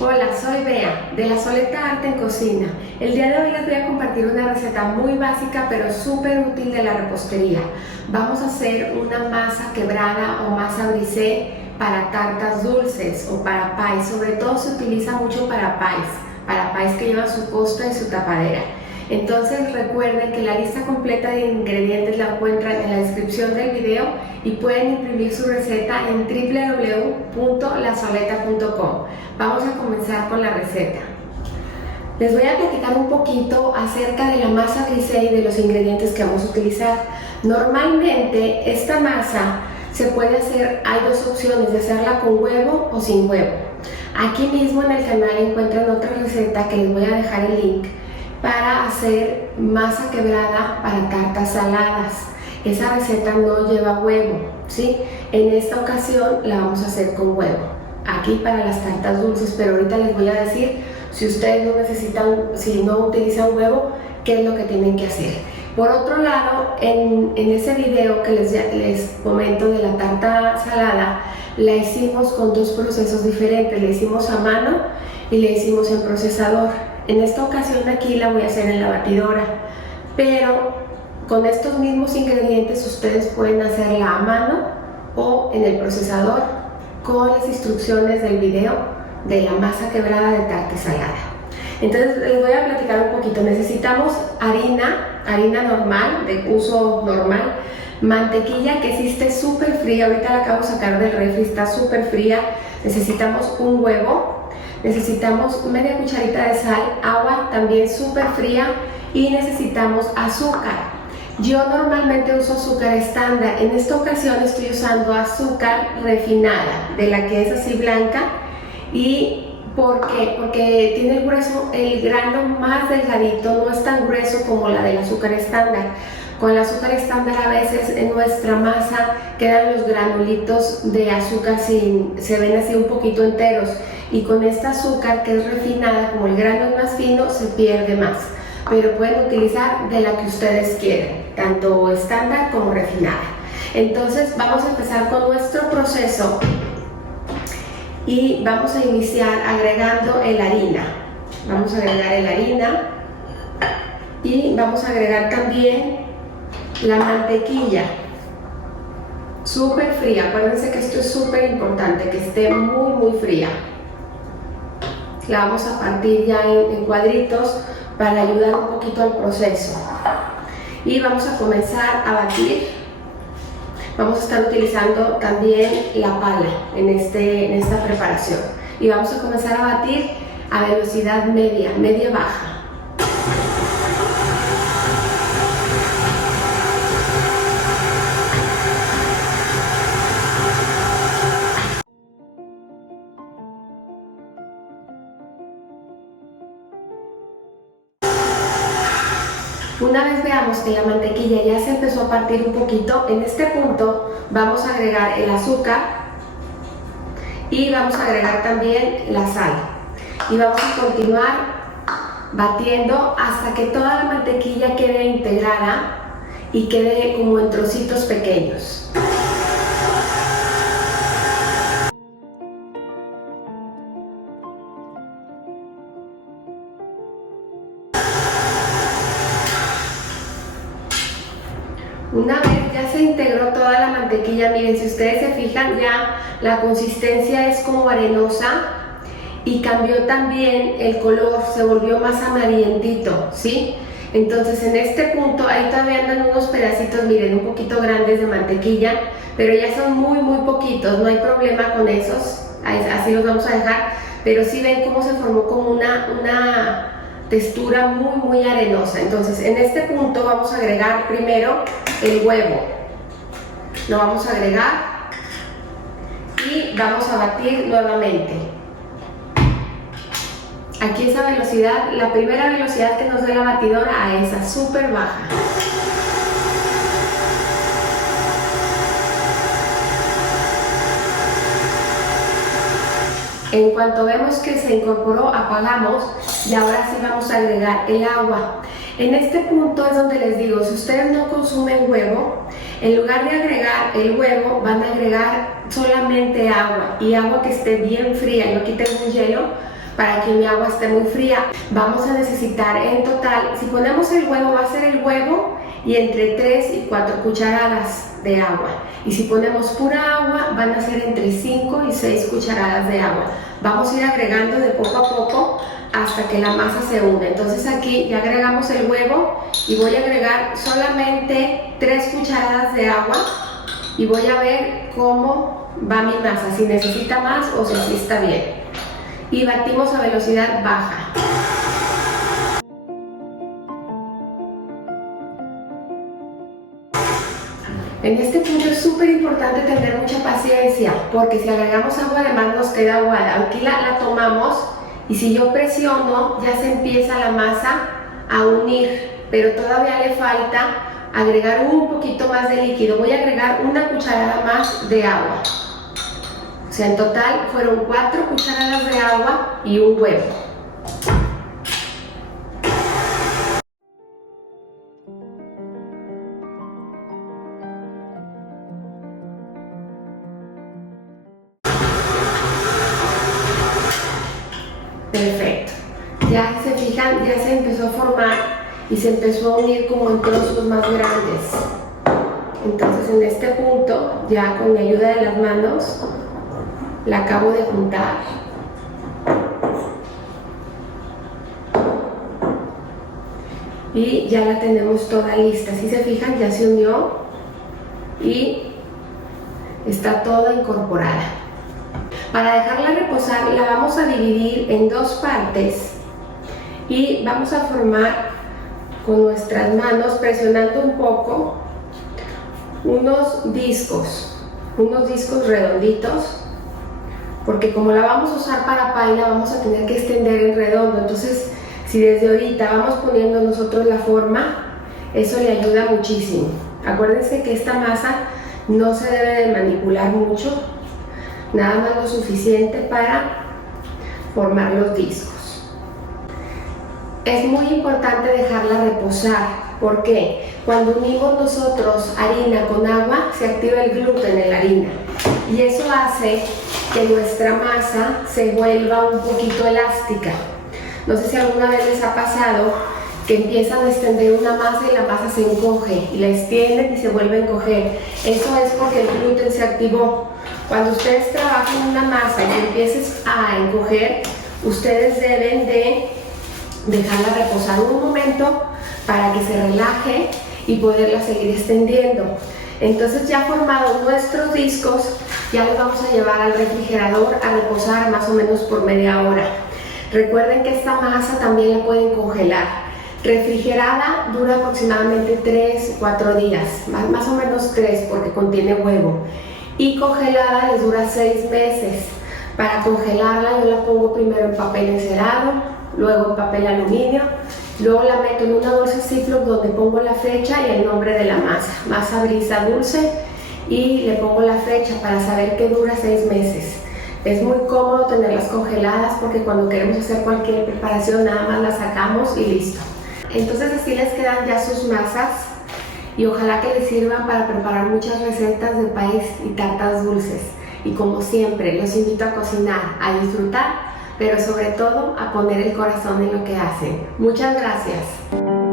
Hola, soy Bea de La Soleta Arte en Cocina. El día de hoy les voy a compartir una receta muy básica pero súper útil de la repostería. Vamos a hacer una masa quebrada o masa brisé para tartas dulces o para pies. Sobre todo se utiliza mucho para pies que llevan su costa y su tapadera. Entonces recuerden que la lista completa de ingredientes la encuentran en la descripción del video y pueden imprimir su receta en www.lasoleta.com. Vamos a comenzar con la receta. Les voy a platicar un poquito acerca de la masa brisé y de los ingredientes que vamos a utilizar. Normalmente esta masa se puede hacer, hay dos opciones, de hacerla con huevo o sin huevo. Aquí mismo en el canal encuentran otra receta que les voy a dejar el link para hacer masa quebrada para tartas saladas. Esa receta no lleva huevo, ¿sí? En esta ocasión la vamos a hacer con huevo, aquí para las tartas dulces, pero ahorita les voy a decir, si ustedes no necesitan, si no utilizan huevo, qué es lo que tienen que hacer. Por otro lado, en ese video que les comento de la tarta salada, la hicimos con dos procesos diferentes. La hicimos a mano y la hicimos en procesador. En esta ocasión aquí la voy a hacer en la batidora, pero con estos mismos ingredientes ustedes pueden hacerla a mano o en el procesador con las instrucciones del video de la masa quebrada de tarta salada. Entonces les voy a platicar un poquito. Necesitamos harina normal, de uso normal, mantequilla que sí esté súper fría, ahorita la acabo de sacar del refri, está súper fría. Necesitamos un huevo. Necesitamos media cucharita de sal, agua también súper fría y necesitamos azúcar. Yo normalmente uso azúcar estándar, en esta ocasión estoy usando azúcar refinada, de la que es así blanca. ¿Y por qué? Porque tiene el grano más delgadito, no es tan grueso como la del azúcar estándar. Con el azúcar estándar a veces en nuestra masa quedan los granulitos de azúcar, se ven así un poquito enteros, y con esta azúcar que es refinada, como el grano es más fino, se pierde más. Pero pueden utilizar de la que ustedes quieran, tanto estándar como refinada. Entonces vamos a empezar con nuestro proceso y vamos a iniciar agregando la harina. Vamos a agregar la harina y vamos a agregar también la mantequilla súper fría. Acuérdense que esto es súper importante, que esté muy fría. La vamos a partir ya en cuadritos para ayudar un poquito al proceso. Y vamos a comenzar a batir. Vamos a estar utilizando también la pala en esta preparación. Y vamos a comenzar a batir a velocidad media baja. Una vez veamos que la mantequilla ya se empezó a partir un poquito, en este punto vamos a agregar el azúcar y vamos a agregar también la sal. Y vamos a continuar batiendo hasta que toda la mantequilla quede integrada y quede como en trocitos pequeños. Una vez ya se integró toda la mantequilla, miren, si ustedes se fijan, ya la consistencia es como arenosa y cambió también el color, se volvió más amarillentito, ¿sí? Entonces en este punto, ahí todavía andan unos pedacitos, miren, un poquito grandes de mantequilla, pero ya son muy poquitos, no hay problema con esos, así los vamos a dejar, pero sí ven cómo se formó como una textura muy arenosa. Entonces en este punto vamos a agregar primero el huevo, lo vamos a agregar y vamos a batir nuevamente. Aquí esa velocidad, la primera velocidad que nos dé la batidora, a esa súper baja. En cuanto vemos que se incorporó, apagamos y ahora sí vamos a agregar el agua. En este punto es donde les digo, si ustedes no consumen huevo, en lugar de agregar el huevo, van a agregar solamente agua, y agua que esté bien fría. Yo aquí tengo un hielo para que mi agua esté muy fría. Vamos a necesitar en total, si ponemos el huevo, va a ser el huevo y entre 3 y 4 cucharadas de agua. Y si ponemos pura agua, van a ser entre 5 y 6 cucharadas de agua. Vamos a ir agregando de poco a poco hasta que la masa se una. Entonces aquí ya agregamos el huevo y voy a agregar solamente 3 cucharadas de agua y voy a ver cómo va mi masa, si necesita más o si así está bien. Y batimos a velocidad baja. En este punto es súper importante tener mucha paciencia, porque si agregamos agua además nos queda aguada. Aquí la tomamos y si yo presiono ya se empieza la masa a unir, pero todavía le falta agregar un poquito más de líquido. Voy a agregar una cucharada más de agua. O sea, en total fueron 4 cucharadas de agua y un huevo. Perfecto. Ya se fijan, ya se empezó a formar y se empezó a unir como en trozos más grandes. Entonces en este punto, ya con mi ayuda de las manos, la acabo de juntar. Y ya la tenemos toda lista. Si se fijan, ya se unió y está toda incorporada. Para dejarla reposar, la vamos a dividir en 2 partes y vamos a formar con nuestras manos, presionando un poco, unos discos redonditos, porque como la vamos a usar para pay, la vamos a tener que extender en redondo. Entonces, si desde ahorita vamos poniendo nosotros la forma, eso le ayuda muchísimo. Acuérdense que esta masa no se debe de manipular mucho, nada más lo suficiente para formar los discos. Es muy importante dejarla reposar, porque cuando unimos nosotros harina con agua, se activa el gluten en la harina y eso hace que nuestra masa se vuelva un poquito elástica. No sé si alguna vez les ha pasado que empiezan a extender una masa y la masa se encoge, y la extienden y se vuelve a encoger. Eso es porque el gluten se activó. Cuando ustedes trabajan una masa y empieces a encoger, ustedes deben de dejarla reposar un momento para que se relaje y poderla seguir extendiendo. Entonces, ya formados nuestros discos, ya los vamos a llevar al refrigerador a reposar más o menos por media hora. Recuerden que esta masa también la pueden congelar. Refrigerada dura aproximadamente 3-4 días, más o menos 3 porque contiene huevo. Y congelada les dura 6 meses. Para congelarla yo la pongo primero en papel encerado, luego en papel aluminio, luego la meto en una bolsa Ziploc donde pongo la fecha y el nombre de la masa brisa dulce, y le pongo la fecha para saber que dura 6 meses. Es muy cómodo tenerlas congeladas porque cuando queremos hacer cualquier preparación nada más las sacamos y listo. Entonces así les quedan ya sus masas y ojalá que les sirvan para preparar muchas recetas de país y tartas dulces. Y como siempre, los invito a cocinar, a disfrutar, pero sobre todo a poner el corazón en lo que hacen. Muchas gracias.